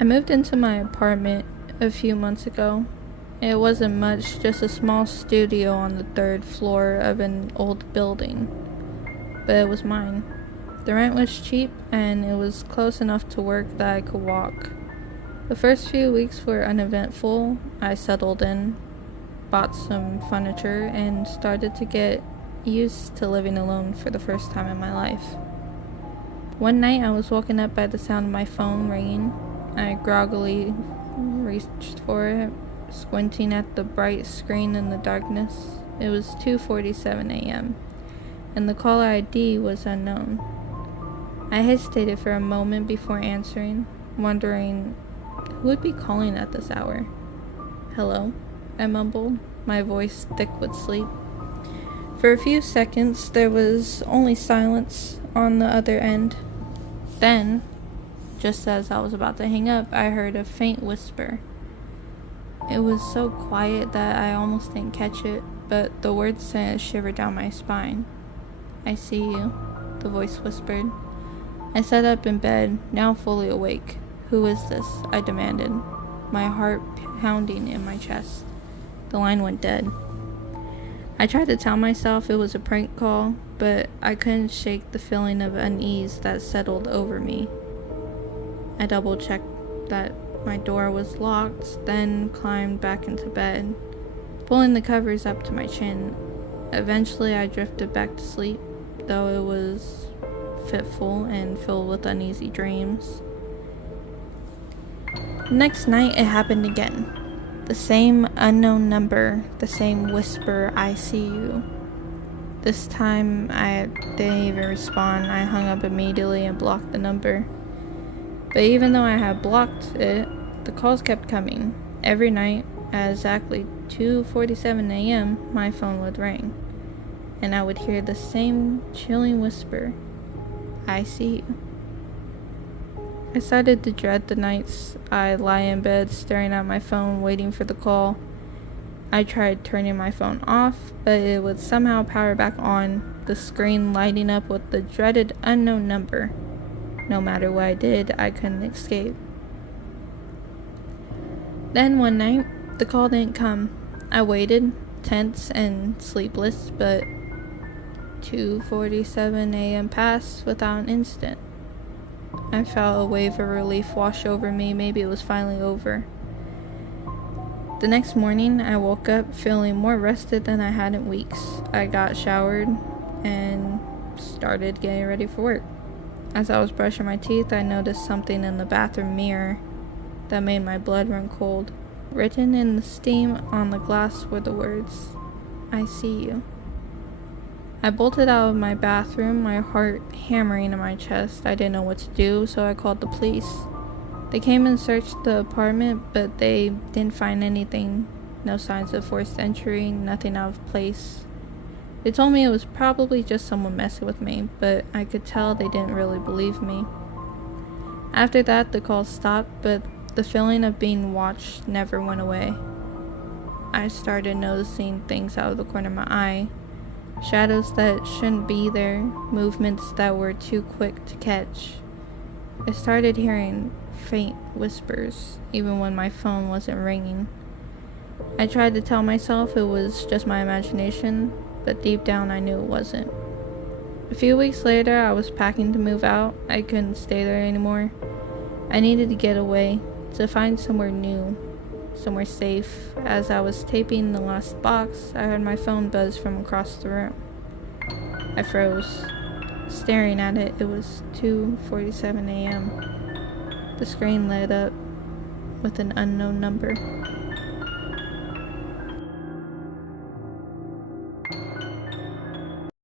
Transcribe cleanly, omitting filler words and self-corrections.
I moved into my apartment a few months ago. It wasn't much, just a small studio on the third floor of an old building, but it was mine. The rent was cheap and it was close enough to work that I could walk. The first few weeks were uneventful. I settled in, bought some furniture, and started to get used to living alone for the first time in my life. One night I was woken up by the sound of my phone ringing. I groggily reached for it, squinting at the bright screen in the darkness. It was 2:47 a.m., and the caller ID was unknown. I hesitated for a moment before answering, wondering who would be calling at this hour. "Hello," I mumbled, my voice thick with sleep. For a few seconds, there was only silence on the other end. Then, just as I was about to hang up, I heard a faint whisper. It was so quiet that I almost didn't catch it, but the words sent a shiver down my spine. "I see you," the voice whispered. I sat up in bed, now fully awake. "Who is this?" I demanded, my heart pounding in my chest. The line went dead. I tried to tell myself it was a prank call, but I couldn't shake the feeling of unease that settled over me. I double-checked that my door was locked, then climbed back into bed, pulling the covers up to my chin. Eventually I drifted back to sleep, though it was fitful and filled with uneasy dreams. The next night it happened again. The same unknown number, the same whisper, "I see you." This time I didn't even respond. I hung up immediately and blocked the number. But even though I had blocked it, the calls kept coming. Every night, at exactly 2:47 a.m., my phone would ring, and I would hear the same chilling whisper, "I see you." I started to dread the nights I'd lie in bed staring at my phone waiting for the call. I tried turning my phone off, but it would somehow power back on, the screen lighting up with the dreaded unknown number. No matter what I did, I couldn't escape. Then one night, the call didn't come. I waited, tense and sleepless, but 2:47 a.m. passed without an incident. I felt a wave of relief wash over me. Maybe it was finally over. The next morning, I woke up feeling more rested than I had in weeks. I got showered and started getting ready for work. As I was brushing my teeth, I noticed something in the bathroom mirror that made my blood run cold. Written in the steam on the glass were the words, "I see you." I bolted out of my bathroom, my heart hammering in my chest. I didn't know what to do, so I called the police. They came and searched the apartment, but they didn't find anything. No signs of forced entry, nothing out of place. They told me it was probably just someone messing with me, but I could tell they didn't really believe me. After that, the calls stopped, but the feeling of being watched never went away. I started noticing things out of the corner of my eye. Shadows that shouldn't be there, movements that were too quick to catch. I started hearing faint whispers, even when my phone wasn't ringing. I tried to tell myself it was just my imagination, but deep down I knew it wasn't. A few weeks later, I was packing to move out. I couldn't stay there anymore. I needed to get away, to find somewhere new, somewhere safe. As I was taping the last box, I heard my phone buzz from across the room. I froze, staring at it. It was 2:47 a.m. The screen lit up with an unknown number.